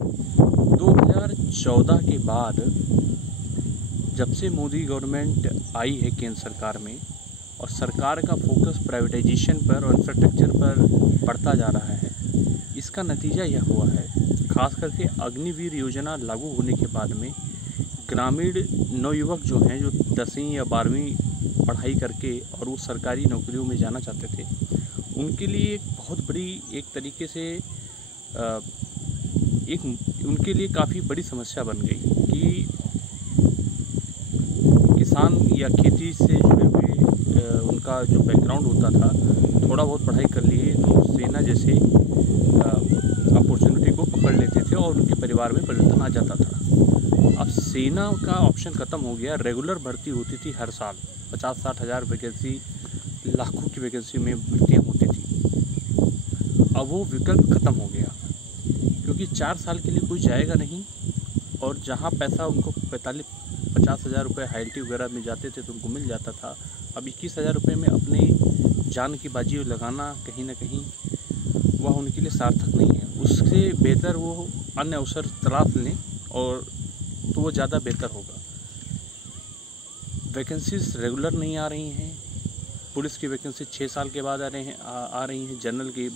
2014 के बाद जब से मोदी गवर्नमेंट आई है केंद्र सरकार में और सरकार का फोकस प्राइवेटाइजेशन पर और इंफ्रास्ट्रक्चर पर बढ़ता जा रहा है, इसका नतीजा यह हुआ है। खास करके अग्निवीर योजना लागू होने के बाद में ग्रामीण नवयुवक जो हैं, जो 10वीं या 12वीं पढ़ाई करके और वो सरकारी नौकरियों में जाना चाहते थे, उनके लिए एक बहुत बड़ी एक तरीके से उनके लिए काफ़ी बड़ी समस्या बन गई कि किसान या खेती से जुड़े हुए उनका जो बैकग्राउंड होता था, थोड़ा बहुत पढ़ाई कर लिए तो सेना जैसे अपॉर्चुनिटी को पकड़ लेते थे और उनके परिवार में परिवर्तन आ जाता था। अब सेना का ऑप्शन ख़त्म हो गया। रेगुलर भर्ती होती थी हर साल, 50-60 हज़ार वैकेंसी, लाखों की वैकेंसी में भर्तियाँ होती थी। अब वो विकल्प ख़त्म हो गया क्योंकि 4 साल के लिए कोई जाएगा नहीं, और जहाँ पैसा उनको 45-50 हज़ार रुपये हाइल्टी वगैरह में जाते थे तो उनको मिल जाता था। अब 21 हज़ार रुपये में अपनी जान की बाजी लगाना कहीं ना कहीं वह उनके लिए सार्थक नहीं है। उससे बेहतर वो अन्य अवसर तलाश लें और तो वो ज़्यादा बेहतर होगा। वैकेंसीज रेगुलर नहीं आ रही हैं। पुलिस की वैकेंसी 6 साल के बाद आ रही हैं। जनरल के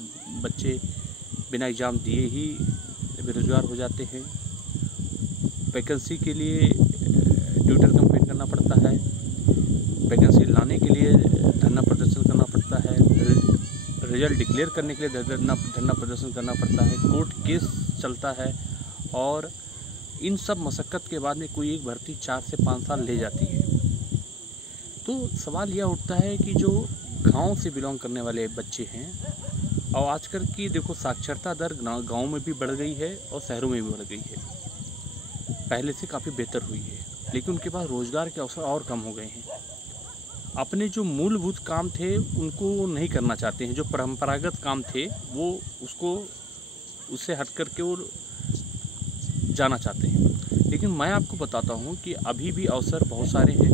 बच्चे बिना एग्ज़ाम दिए ही बेरोज़गार हो जाते हैं। वैकेंसी के लिए ट्विटर कैंपेन करना पड़ता है, वैकेंसी लाने के लिए धरना प्रदर्शन करना पड़ता है, रिजल्ट डिक्लेयर करने के लिए धरना प्रदर्शन करना पड़ता है, कोर्ट केस चलता है, और इन सब मशक्क़त के बाद में कोई एक भर्ती 4 से 5 साल ले जाती है। तो सवाल यह उठता है कि जो गांव से बिलोंग करने वाले बच्चे हैं, और आजकल की देखो साक्षरता दर गांव में भी बढ़ गई है और शहरों में भी बढ़ गई है, पहले से काफ़ी बेहतर हुई है, लेकिन उनके पास रोज़गार के अवसर और कम हो गए हैं। अपने जो मूलभूत काम थे उनको नहीं करना चाहते हैं। जो परंपरागत काम थे वो उससे हट करके वो जाना चाहते हैं। लेकिन मैं आपको बताता हूँ कि अभी भी अवसर बहुत सारे हैं।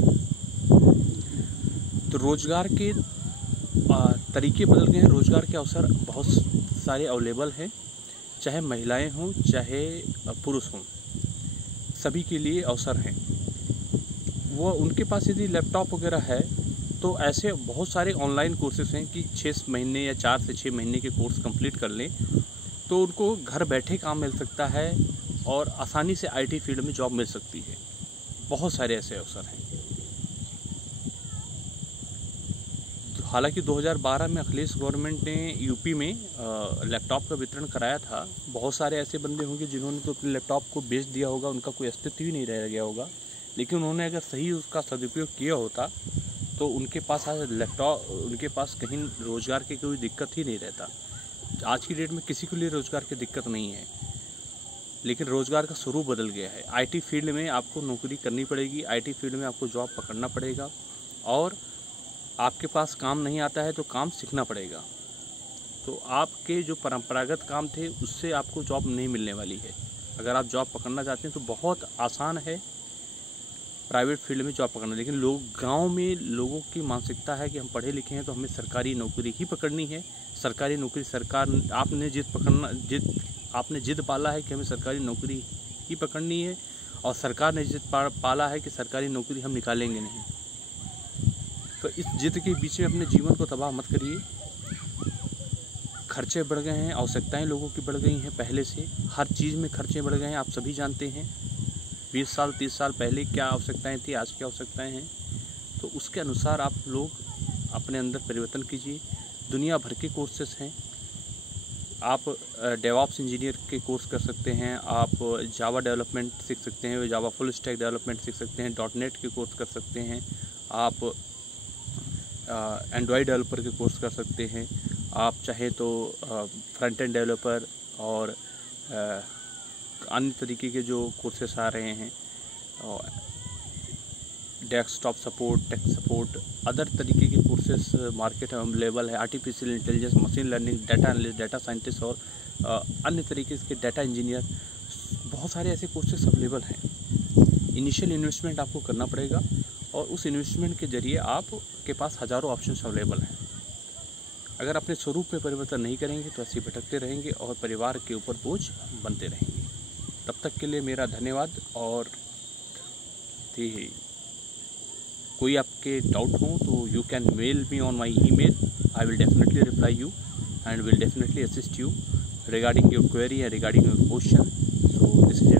तो रोज़गार के तरीके बदल गए हैं, रोज़गार के अवसर बहुत सारे अवेलेबल हैं, चाहे महिलाएं हों चाहे पुरुष हों, सभी के लिए अवसर हैं। वो उनके पास यदि लैपटॉप वगैरह है तो ऐसे बहुत सारे ऑनलाइन कोर्सेज हैं कि 6 महीने या 4 से 6 महीने के कोर्स कंप्लीट कर लें तो उनको घर बैठे काम मिल सकता है और आसानी से आईटी फील्ड में जॉब मिल सकती है। बहुत सारे ऐसे अवसर हैं। हालांकि 2012 में अखिलेश गवर्नमेंट ने यूपी में लैपटॉप का वितरण कराया था। बहुत सारे ऐसे बंदे होंगे जिन्होंने तो अपने लैपटॉप को बेच दिया होगा, उनका कोई अस्तित्व ही नहीं रह गया होगा, लेकिन उन्होंने अगर सही उसका सदुपयोग किया होता तो उनके पास आज लैपटॉप, उनके पास कहीं रोज़गार की कोई दिक्कत ही नहीं रहता। आज की डेट में किसी के लिए रोज़गार की दिक्कत नहीं है, लेकिन रोज़गार का स्वरूप बदल गया है। आईटी फील्ड में आपको नौकरी करनी पड़ेगी, आईटी फील्ड में आपको जॉब पकड़ना पड़ेगा, और आपके पास काम नहीं आता है तो काम सीखना पड़ेगा। तो आपके जो परंपरागत काम थे उससे आपको जॉब नहीं मिलने वाली है। अगर आप जॉब पकड़ना चाहते हैं तो बहुत आसान है प्राइवेट फील्ड में जॉब पकड़ना, लेकिन गांव में लोगों की मानसिकता है कि हम पढ़े लिखे हैं तो हमें सरकारी नौकरी ही पकड़नी है। सरकारी नौकरी सरकार, आपने जिद पाला है कि हमें सरकारी नौकरी ही पकड़नी है, और सरकार ने जिद पाला है कि सरकारी नौकरी हम निकालेंगे नहीं। तो इस जिद के बीच में अपने जीवन को तबाह मत करिए। खर्चे बढ़ गए हैं, आवश्यकताएं लोगों की बढ़ गई हैं, पहले से हर चीज़ में खर्चे बढ़ गए हैं। आप सभी जानते हैं 20 साल 30 साल पहले क्या आवश्यकताएं थी, आज क्या आवश्यकताएं हैं। तो उसके अनुसार आप लोग अपने अंदर परिवर्तन कीजिए। दुनिया भर के कोर्सेस हैं। आप डेवऑप्स इंजीनियर के कोर्स कर सकते हैं, आप जावा डेवलपमेंट सीख सकते हैं, जावा फुल स्टैक डेवलपमेंट सीख सकते हैं, .NET के कोर्स कर सकते हैं, आप एंड्रॉयड डेवलपर के कोर्स कर सकते हैं, आप चाहे तो फ्रंट एंड डेवलपर और अन्य तरीके के जो कोर्सेस आ रहे हैं, desktop support, tech support, other तरीके के कोर्सेस मार्केट में अवेलेबल है। Artificial intelligence, machine learning, data analyst, data scientist और अन्य तरीके के डेटा इंजीनियर, बहुत सारे ऐसे कोर्सेस अवेलेबल हैं। इनिशियल इन्वेस्टमेंट आपको करना पड़ेगा और उस इन्वेस्टमेंट के ज़रिए आपके पास हज़ारों ऑप्शंस अवेलेबल हैं। अगर अपने स्वरूप में परिवर्तन नहीं करेंगे तो ऐसे भटकते रहेंगे और परिवार के ऊपर बोझ बनते रहेंगे। तब तक के लिए मेरा धन्यवाद। और कोई आपके डाउट हो तो you can mail me on my email. I will definitely reply you and will definitely assist you regarding your query and regarding your question. So this is